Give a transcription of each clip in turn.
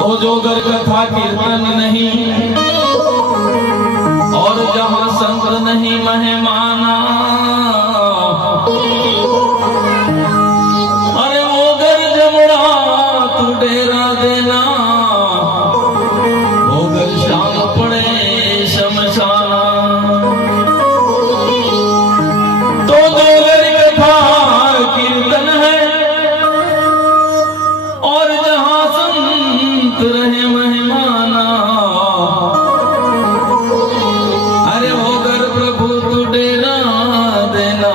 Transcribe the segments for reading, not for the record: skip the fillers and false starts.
तो जो घर कथा कीर्तन नहीं और जहाँ संत नहीं मेहमाना, अरे वो घर जमड़ा तू डेरा देना, वो घर शाम पड़े शमशाना। तो जो घर कथा कीर्तन है और जहाँ संत रहे मेहमाना, अरे वो घर प्रभु तू डेरा देना,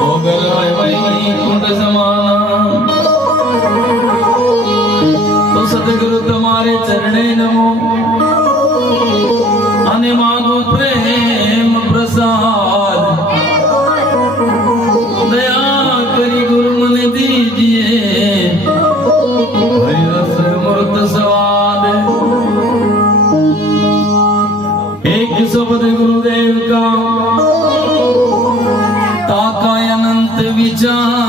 वो घर वैकुंठ समाना। तो सतगुरु तुम्हारे चरणे नमो, अने मांगो प्रेम प्रसाद, दया करी गुरु मन दीजिए हरिरस मूर्त स्वाद। एक शब्द गुरुदेव का ताका अनंत विचार,